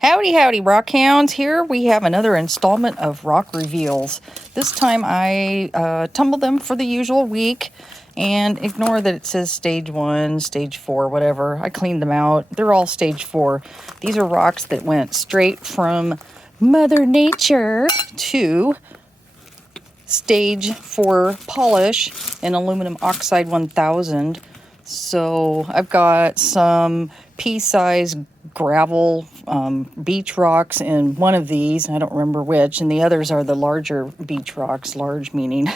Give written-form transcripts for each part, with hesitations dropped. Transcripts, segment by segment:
Howdy, howdy, rock hounds. Here we have another installment of rock reveals. This time I tumbled them for the usual week, and ignore that it says stage 1, stage 4, whatever. I cleaned them out. They're all stage 4. These are rocks that went straight from Mother Nature to stage 4 polish in aluminum oxide 1000. So I've got some pea-sized gravel beach rocks in one of these. I don't remember which. And the others are the larger beach rocks. Large meaning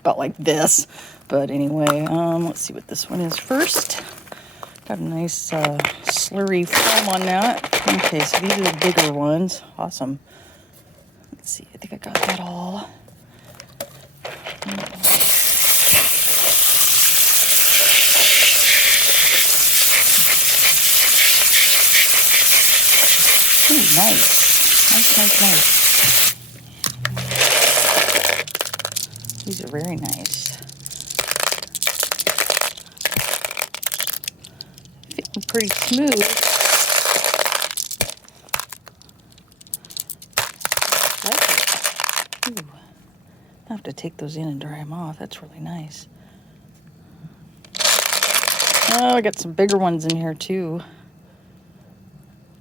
about like this. But anyway, let's see what this one is first. Got a nice slurry foam on that. Okay, so these are the bigger ones. Awesome. Let's see. I think I got that all. Ooh, nice. Nice. These are very nice. Feeling pretty smooth. Like it. Ooh. I have to take those in and dry them off. That's really nice. Oh, I got some bigger ones in here too.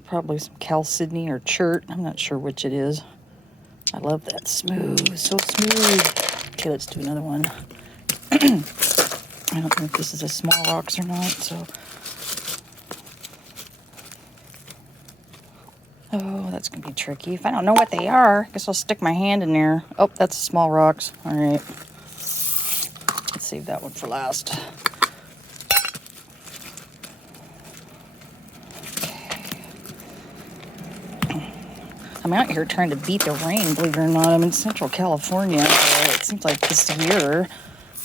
Probably some chalcedony or chert. I'm not sure which it is. I love that. Smooth. So smooth. Okay, let's do another one. I don't know if this is a small rocks or not, so. Oh, that's going to be tricky. If I don't know what they are, I guess I'll stick my hand in there. Oh, that's small rocks. All right. Let's save that one for last. I'm out here trying to beat the rain, believe it or not. I'm in Central California. It seems like this year,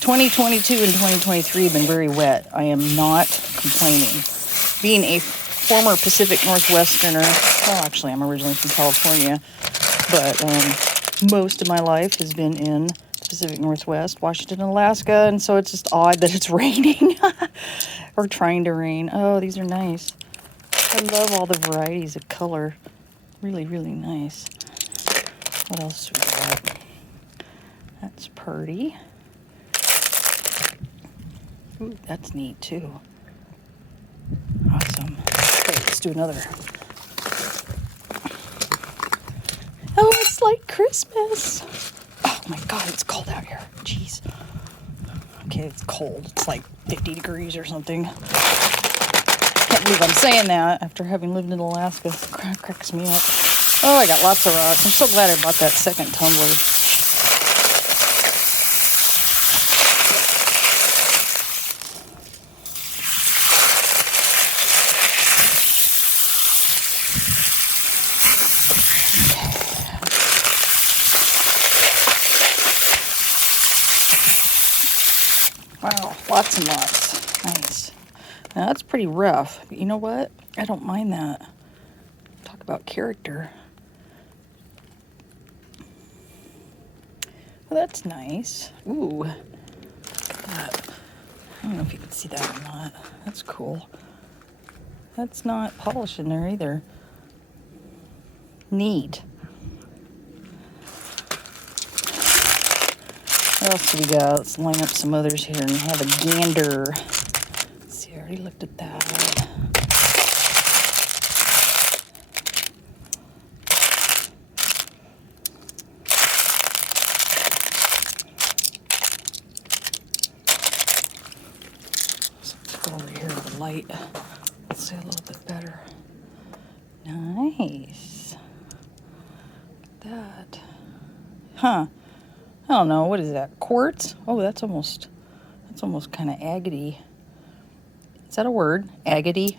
2022 and 2023 have been very wet. I am not complaining. Being a former Pacific Northwesterner, well, actually, I'm originally from California, but most of my life has been in the Pacific Northwest, Washington, Alaska, and so it's just odd that it's raining or trying to rain. Oh, these are nice. I love all the varieties of color. Really, really nice. What else we got? That's pretty. Ooh, that's neat too. Awesome. Okay, let's do another. Oh, it's like Christmas. Oh my God, it's cold out here. Jeez. Okay, it's cold. It's like 50 degrees or something. Can't believe I'm saying that after having lived in Alaska. It cracks me up. Oh, I got lots of rocks. I'm so glad I bought that second tumbler. Wow, lots and lots. Nice. Now that's pretty rough. But you know what? I don't mind that. Talk about character. Well, that's nice. Ooh. Look at that. I don't know if you can see that or not. That's cool. That's not polish in there either. Neat. What else do we got? Let's line up some others here and have a gander. Let's see, I already looked at that. Over here with the light. Let's see a little bit better. Nice. Look at that. Huh. I don't know. What is that? Quartz? Oh, that's almost kind of agate-y. Is that a word? Agate?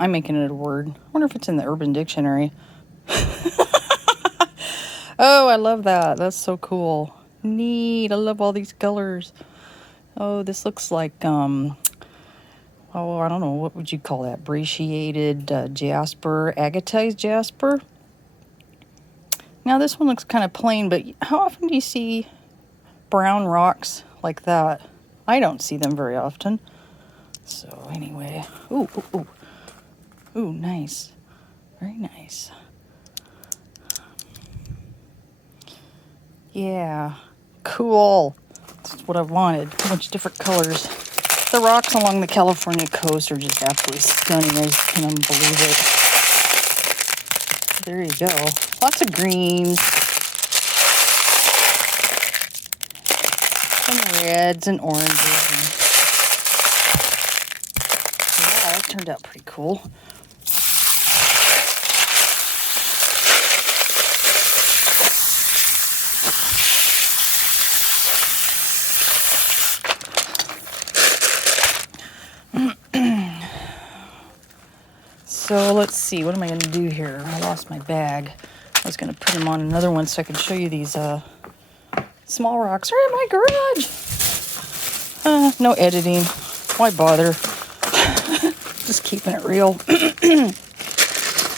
I'm making it a word. I wonder if it's in the Urban Dictionary. Oh, I love that. That's so cool. Neat. I love all these colors. Oh, this looks like, oh, I don't know. What would you call that? Brachiated jasper, agatized jasper. Now, this one looks kind of plain, but how often do you see brown rocks like that? I don't see them very often. So, anyway. Ooh, nice. Very nice. Yeah, cool. That's what I wanted. A bunch of different colors. The rocks along the California coast are just absolutely stunning. I just can't believe it. There you go. Lots of greens. And reds and oranges. And yeah, that turned out pretty cool. So let's see, what am I going to do here? I lost my bag. I was going to put them on another one so I could show you these small rocks. They're in my garage. No editing. Why bother? Just keeping it real.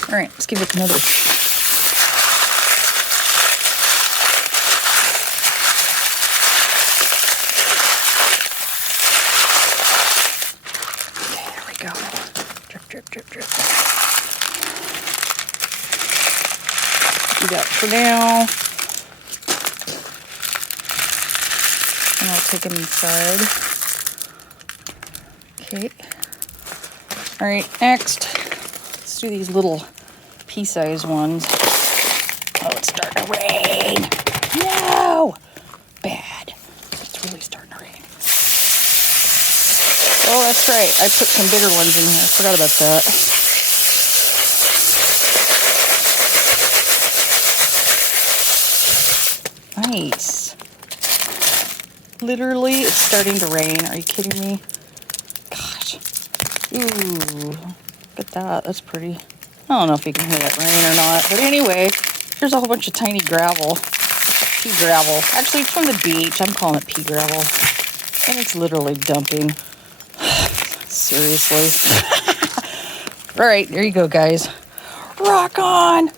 All right, let's give it another. Okay, there we go. Drip, drip, drip, drip. Do that for now. And I'll take them inside. Okay. All right, next, let's do these little pea-sized ones. Oh, it's starting to rain. No! Bad. It's really starting to rain. Oh, that's right. I put some bigger ones in here. I forgot about that. Nice. Literally, it's starting to rain. Are you kidding me? Gosh. Ooh, look at that. That's pretty. I don't know if you can hear that rain or not. But anyway, here's a whole bunch of tiny gravel. Pea gravel. Actually, it's from the beach. I'm calling it pea gravel. And it's literally dumping. Seriously. All right, there you go, guys. Rock on!